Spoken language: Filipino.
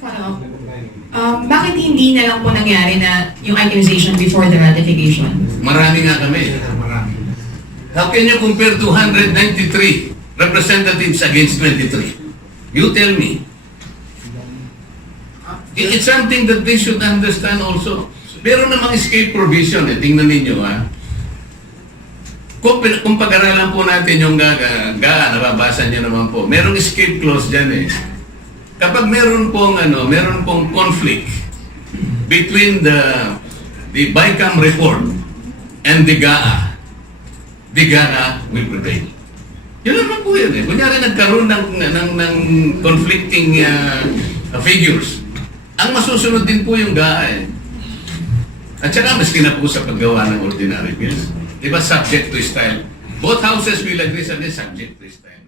follow-up. Bakit hindi na lang po nangyari na yung itemization before the ratification? Marami nga kami. How can you compare 293 representatives against 23? You tell me. It's something that they should understand also. Meron namang escape provision. Tingnan ninyo ha. Kung pag-aralan po natin yung nababasa niyo naman po. Merong escape clause dyan eh. Kapag meron pong conflict between the BICAM report and the GAA will prevail. Yun naman po yun eh. Kunyari nagkaroon ng conflicting figures. Ang masusunod din po yung GAA eh. At saka maski na po sa paggawa ng ordinary bills. Diba subject to style? Both houses will agree sa this subject to style.